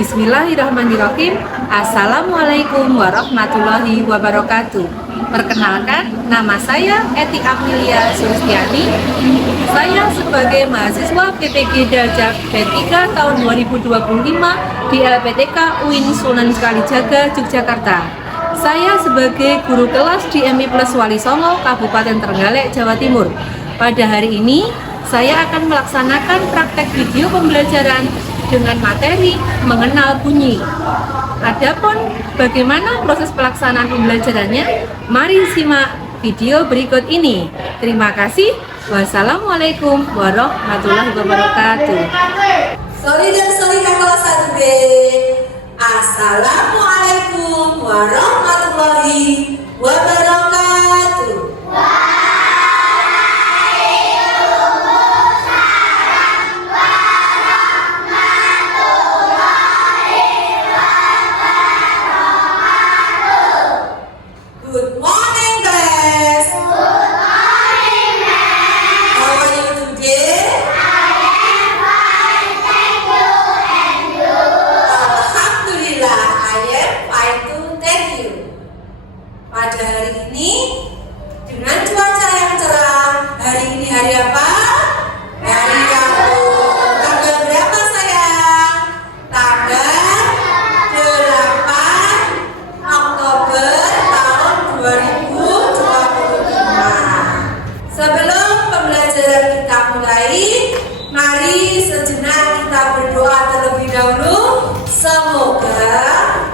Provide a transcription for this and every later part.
Bismillahirrahmanirrahim. Assalamualaikum warahmatullahi wabarakatuh. Perkenalkan, nama saya Eti Amelia Sulistiani. Saya sebagai mahasiswa PPG Darjat D3 tahun 2025 di LPTK UIN Sunan Kalijaga, Yogyakarta. Saya sebagai guru kelas di MI Plus Wali Songo, Kabupaten Trenggalek, Jawa Timur. Pada hari ini, saya akan melaksanakan praktek video pembelajaran dengan materi mengenal bunyi. Adapun bagaimana proses pelaksanaan pembelajarannya, mari simak video berikut ini. Terima kasih. Wassalamualaikum warahmatullahi wabarakatuh. Soli dan Solika kelas 1B. Assalamualaikum warahmatullahi wabarakatuh. Good morning, class. Good morning, ma'am. How are you today? I am fine, thank you. And you? Alhamdulillah, I am fine too, thank you. Pada hari ini, dengan cuaca yang cerah, hari ini hari apa? Hari Rabu. Tanggal berapa, sayang? Tanggal 8 Oktober tahun 2025. Sebelum pembelajaran kita mulai, mari sejenak kita berdoa terlebih dahulu. Semoga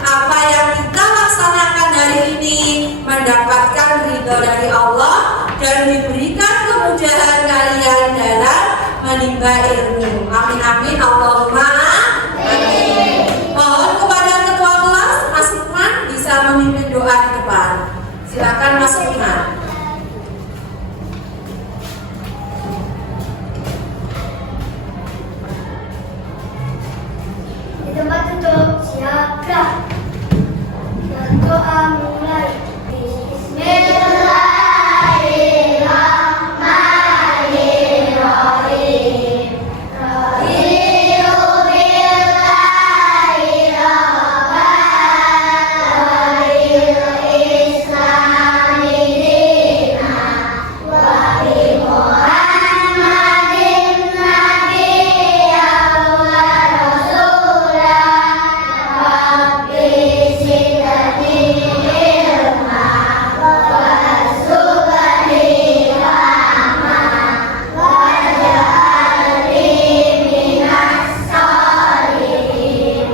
apa yang kita laksanakan hari ini mendapatkan ridho dari Allah dan diberikan kemudahan kalian dalam menimba ilmu. Amin amin Allahumma amin. Mohon kepada ketua kelas Mas Lukman bisa memimpin doa di depan. Silakan Mas Lukman. Di tempat duduk, siap gerak. Dan doa mulai. Bismillahirrahmanirrahim. Raditu billahi rabban wa bil islami dinan wa bi Muhammadin nabiyyan wa rasulan rabbi zidni ilma warzuqni fahma waj'alni minas sholihin.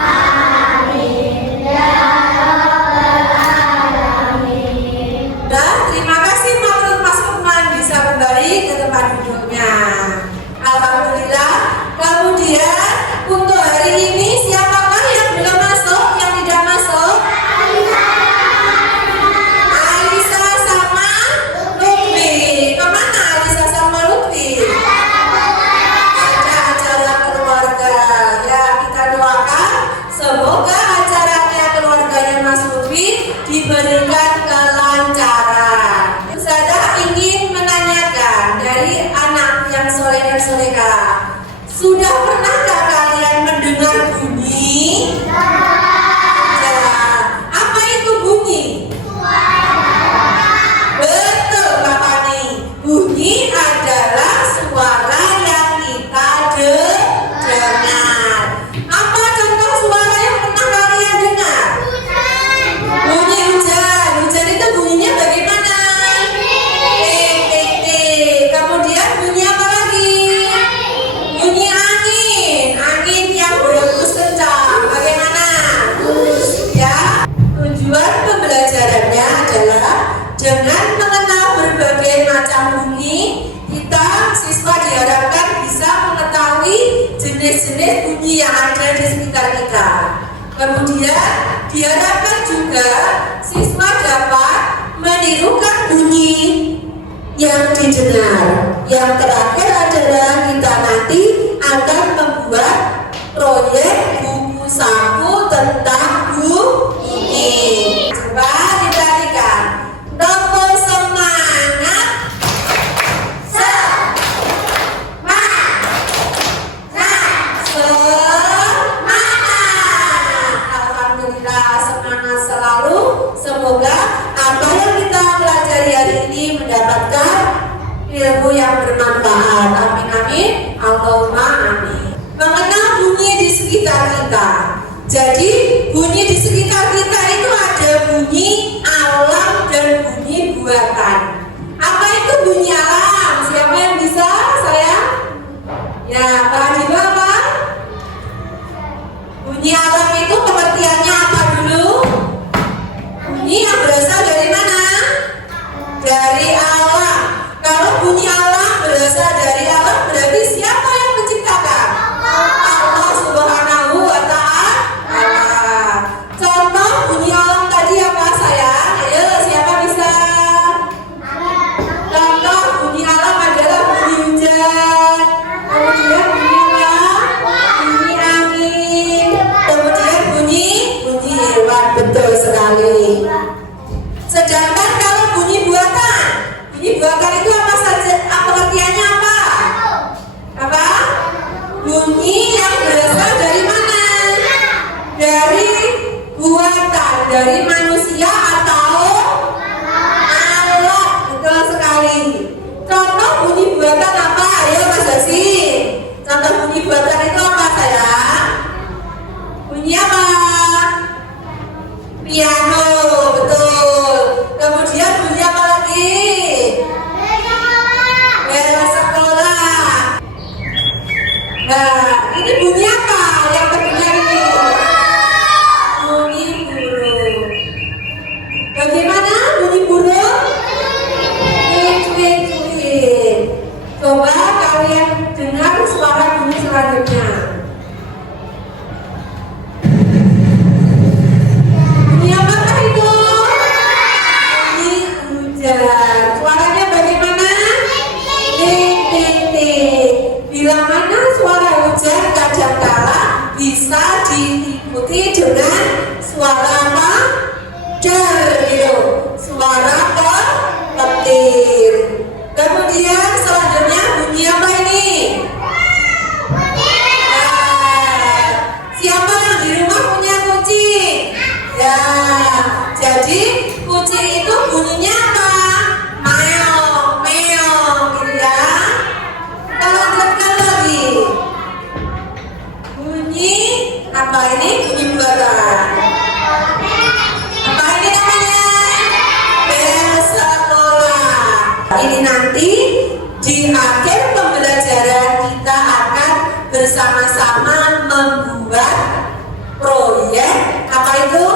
Amin ya rabbal alamin. Dan terima kasih Mas Lukman bisa kembali ke tempat duduknya. Alhamdulillah. Kemudian untuk hari ini siapakah yang belum masuk, yang tidak masuk? Alisa sama Lutfi. Kemana Alisa sama Lutfi? Ada acara keluarga. Ya, kita doakan semoga acaranya keluarganya Mas Lutfi diberikan kelancaran. Saya ingin menanyakan dari anak yang soleh dan solehah, sudah pernahkah kalian mendengar bunyi? Ya. Apa itu bunyi? Betul Mbak Fani. Bunyi adalah suara yang kita dengar. Apa contoh suara yang pernah kalian dengar? Bunyi hujan. Hujan itu bunyinya bagaimana? Tik, tik, tik. Kemudian bunyi apa lagi? Bunyi angin. Angin yang berhembus kencang. Bagaimana? Ya. Tujuan pembelajarannya adalah dengan mengenal berbagai macam bunyi, kita siswa diharapkan bisa mengetahui jenis-jenis bunyi yang ada di sekitar kita. Kemudian diharapkan juga siswa dapat menirukan bunyi yang didengar. Yang terakhir adalah kita nanti akan membuat proyek buku saku tentang bunyi. Coba diperhatikan. Tokoh semangat. Semangat. kita. Jadi bunyi di sekitar kita itu ada bunyi alam dan bunyi buatan. Apa itu bunyi alam? Siapa yang bisa? Saya? Ya, Pak Adiba apa? Bunyi alam itu pengertiannya apa dulu? Bunyi yang berasal dari mana? Dari alam. Kalau bunyi alam berasal dari alam, berarti siapa yang menciptakan? Allah Subhanahu wa Ta'ala. Contoh bunyi alam tadi apa sayang? Ayo, siapa bisa? Contoh bunyi alam adalah bunyi hujan, kemudian bunyi apa? Bunyi angin, kemudian bunyi hewan. Betul sekali. Sedangkan kalau bunyi buatan itu apa saja? Pengertiannya apa? Apa? Bunyi yang berasal dari mana? Dari buatan, dari manusia atau alat. Betul sekali. Contoh bunyi buatan apa? Ayo Mas Dasi. Contoh bunyi buatan itu apa sayang? Bunyi apa? Piano, betul. Kemudian bunyi apa lagi? Bel sekolah. Nah, ini bunyi apa yang terdengar ini? Bunyi burung. Bagaimana bunyi burung? Cuit-cuit. Coba kalian dengar suara bunyi selanjutnya. Bunyi apakah itu? Bunyi hujan. Suaranya bagaimana? Tik-tik-tik. Bila mana suara hujan kadangkala bisa diikuti dengan suara apa? Der gitu. Suara petir. Kemudian selanjutnya bunyi apa ini? Nah, siapa yang di rumah punya kucing? Ya, jadi kucing itu bunyinya apa? Meong, meong gitu ya. Kalau dengar lagi bunyi apa ini? Bunyi buatan. Apa ini namanya? Bel sekolah. Ini nanti di akhir pembelajaran kita akan bersama-sama membuat proyek apa itu?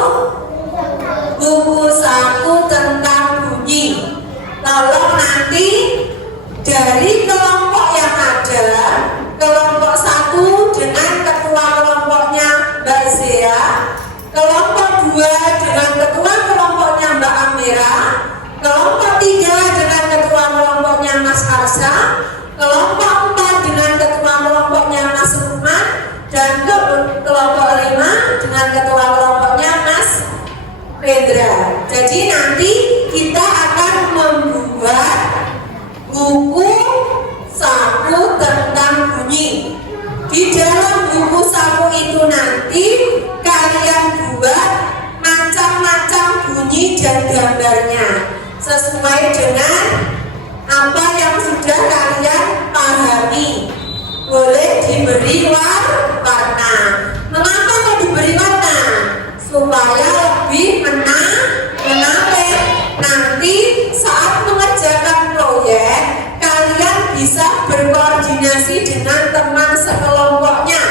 Buku saku tentang bunyi. Tolong nanti dari kelompok yang ada, kelompok 1 dengan ketua kelompoknya Mbak Zia, kelompok 2 dengan ketua kelompoknya Mbak Amira, kelompok 3 dengan ketua kelompoknya Mas Arsa, kelompok 4 dengan ketua kelompoknya Mas Rukman, dan kelompok 5 dengan ketua kelompoknya Mas Rendra. Jadi nanti kita akan membuat buku saku tentang bunyi. Di dalam buku saku itu nanti kalian buat macam-macam bunyi dan gambarnya sesuai dengan apa yang sudah kalian pahami. Boleh diberi warna. Mengapa mau diberi warna? Supaya lebih menarik. Nanti saat mengerjakan proyek, kalian bisa berkoordinasi dengan teman sekelompoknya,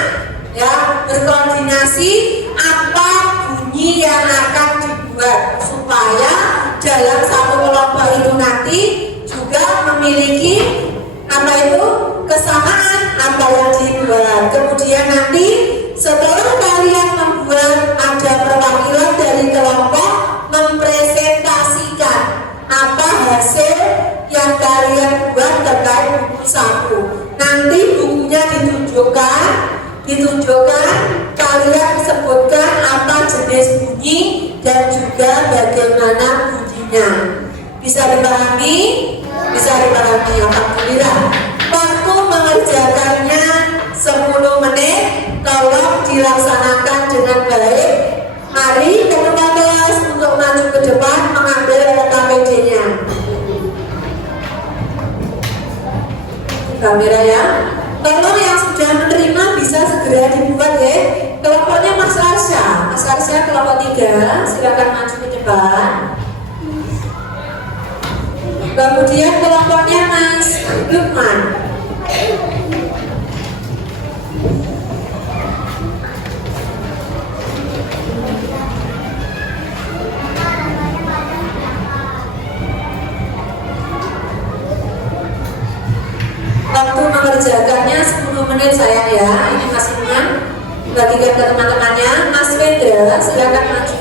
ya, berkoordinasi apa bunyi yang akan dibuat supaya dalam satu kelompok itu nanti juga memiliki apa itu kesamaan apa yang dibuat. Kemudian nanti setelah kalian membuat, ada perwakilan dari kelompok mempresentasikan apa hasil yang kalian buat terkait buku saku. Nanti bukunya ditunjukkan, kalian sebutkan apa jenis bunyi dan juga bagaimana bunyinya. Bisa dipahami? Bisa dipahami, alhamdulillah. Waktu mengerjakannya 10 menit, tolong dilaksanakan dengan baik. Mari ketua kelas untuk maju ke depan mengambil KPD-nya. Kamera ya. Tolong yang sudah menerima bisa segera dibuat ya. Kelompok 3, silakan maju ke depan. Kemudian kelompoknya Mas Lukman. Waktu mengerjakannya 10 menit sayang ya. Ini Mas Lukman bagikan ke teman-temannya. Mas Wendra silakan maju.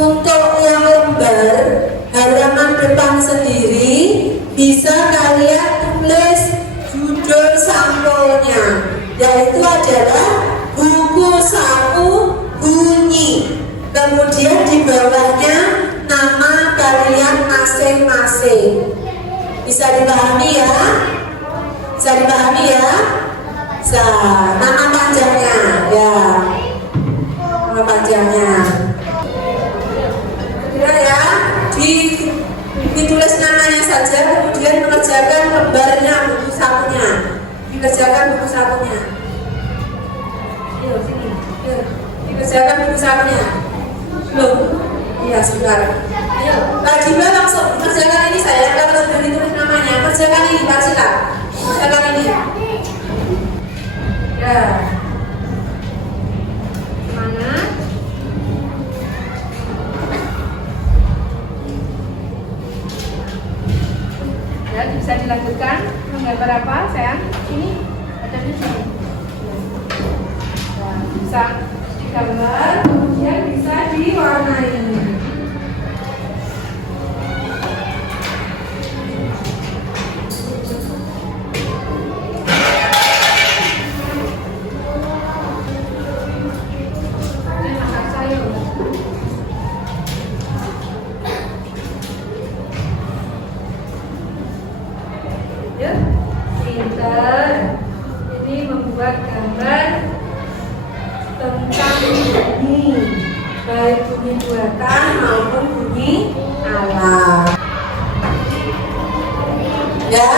Untuk yang lembar halaman depan sendiri bisa kalian tulis judul sampulnya, yaitu adalah buku saku bunyi. Kemudian di bawahnya nama kalian masing-masing. Bisa dipahami ya? Bisa dipahami ya? Bisa. Nama panjangnya ya. Nama panjangnya. Ya, ditulis namanya saja, kemudian mengerjakan lembarnya, buku sakunya, dikerjakan buku sakunya. Yuk sini, yuk, dikerjakan buku sakunya. Belum? Iya sebentar. Ayo, Kak Jiwa langsung kerjakan ini saya. Kalau sudah ditulis namanya, kerjakan ini, Kak Cila. Kerjakan ini. Ya. Mana? Ya, bisa dilanjutkan. Menggambar apa, sayang? Ini ada di sini. Nah, bisa digambar, kemudian bisa diwarnai. Ini masak sayur. Ya, pintar. Ini membuat gambar tentang bunyi, baik bunyi buatan maupun bunyi alam. Ya,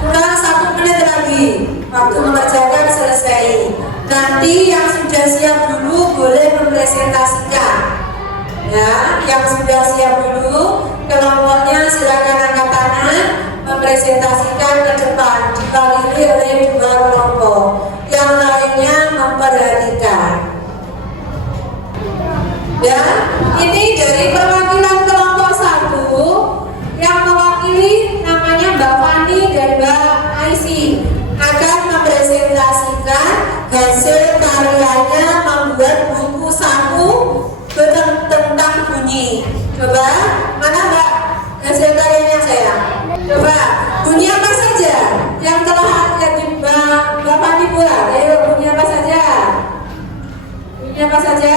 kurang 1 menit lagi. Waktu mengerjakan selesai. Nanti yang sudah siap dulu boleh mempresentasikan. Ya, yang sudah siap dulu, kelompoknya silakan angkat tangan, mempresentasikan ke depan, dipalili oleh 2 kelompok. Yang lainnya memperhatikan. Ya, ini dari perwakilan kelompok 1 yang mewakili namanya Mbak Fani dan Mbak Aisy akan mempresentasikan hasil karyanya membuat buku saku tentang bunyi. Coba, mana Mbak hasil karyanya saya? Coba, bunyi apa saja yang telah jadi Mbak Fani buat? Ayo, bunyi apa saja? Bunyi apa saja?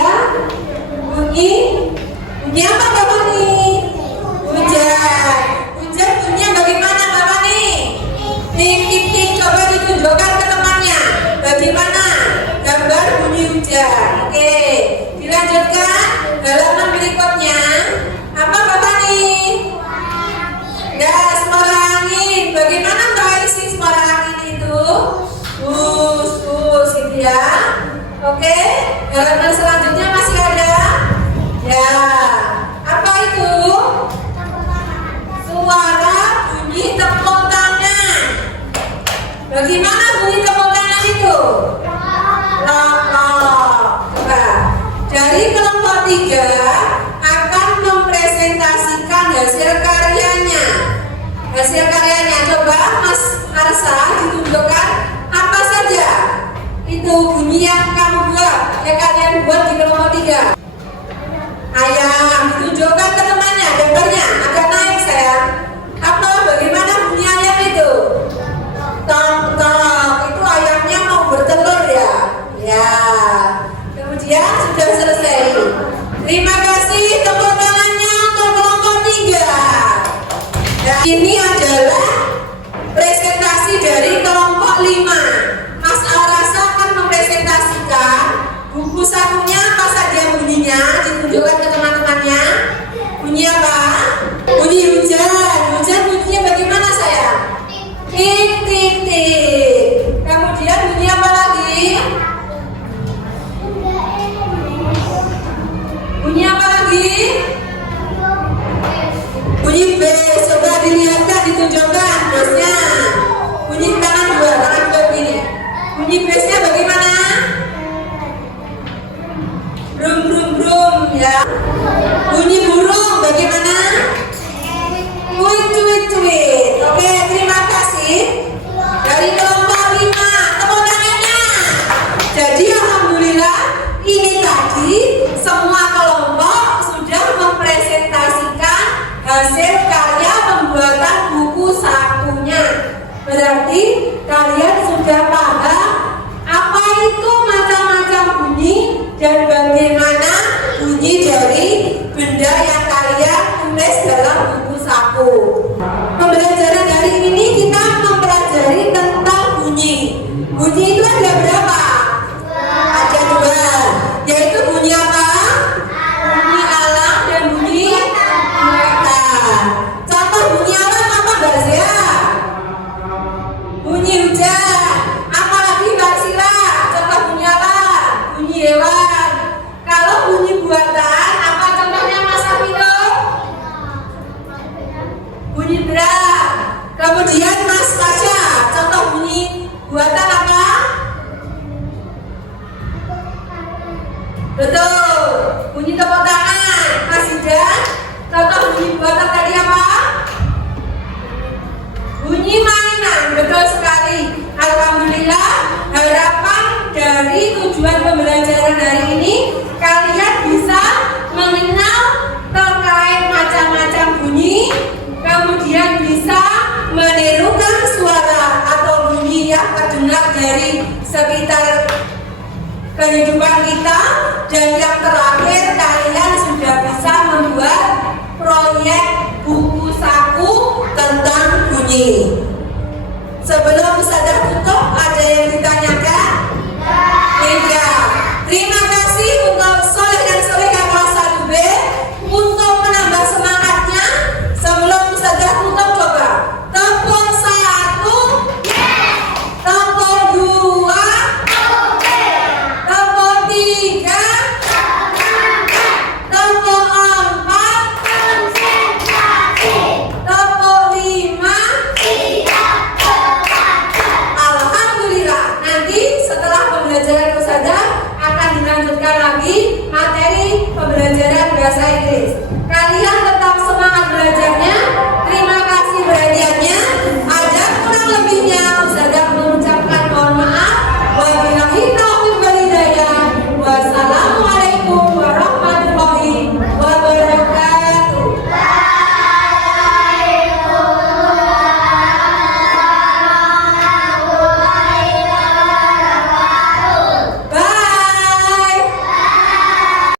Bunyi apa Mbak Fani? Hujan. Hujan bunyinya bagaimana Mbak Fani? Tik, coba ditunjukkan ke temannya. Bagaimana gambar bunyi hujan? Oke, dilanjutkan halaman berikutnya. Apa Mbak Fani? Ya, suara angin. Bagaimana Mbak isi suara angin itu? Bus, gitu ya. Oke, halaman selanjutnya masih ada. Ya, apa itu? Suara bunyi tepuk tangan. Bagaimana bunyi tepuk tangan itu? Coba, dari kelompok 3 akan mempresentasikan hasil karyanya. Hasil karyanya, coba Mas Arsa ditunjukkan apa saja itu bunyi yang kamu buat, yang kalian buat di kelompok 3. Ayam, ditunjukkan ke temannya, gambarnya agak naik sayang. Apa, bagaimana bunyi ayam itu? Tong, itu ayamnya mau bertelur ya? Ya, kemudian sudah selesai. Terima kasih, tepuk tangannya untuk kelompok 3. Dan ini adalah presentasi dari kelompok 5. Mas Arasa akan mempresentasikan buku sakunya apa saja bunyinya, ditunjukkan ke teman-teman lagi? Bunyi B, coba dilihatkan, ditunjukkan bassnya. Bunyi tangan dua begini. Bunyi bassnya bagaimana? Brum brum brum ya. Bunyi burung bagaimana? Cuit cuit cuit. Oke, terima kasih. Dari kelompok 5, tepuk tangannya. Jadi alhamdulillah ini tadi semua kelompok sudah mempresentasikan hasil karya pembuatan buku sakunya. Berarti kalian sudah paham apa itu macam-macam bunyi dan bagaimana bunyi dari benda yang kalian tulis dalam buku saku. Pembelajaran hari ini kita mempelajari tentang bunyi. Bunyi itu ada berapa? Ada 2, yaitu bunyi apa? Bunyi alam dan bunyi buatan. Contoh bunyi alam apa Mbak Zia? Bunyi hujan. Apalagi Mbak Sila? Contoh bunyi alam, bunyi hewan. Kalau bunyi buatan, apa contohnya Mas Afino? Bunyi drum. Kemudian Mas Tasya, contoh bunyi buatan apa? Betul, bunyi tepuk tangan. Mas Hidan, contoh bunyi buatan tadi apa? Bunyi mainan, betul sekali. Alhamdulillah, harapan dari tujuan pembelajaran hari ini kalian bisa mengenal terkait macam-macam bunyi, kemudian bisa menirukan suara atau bunyi yang terdengar dari sekitar kehidupan kita, dan yang terakhir kalian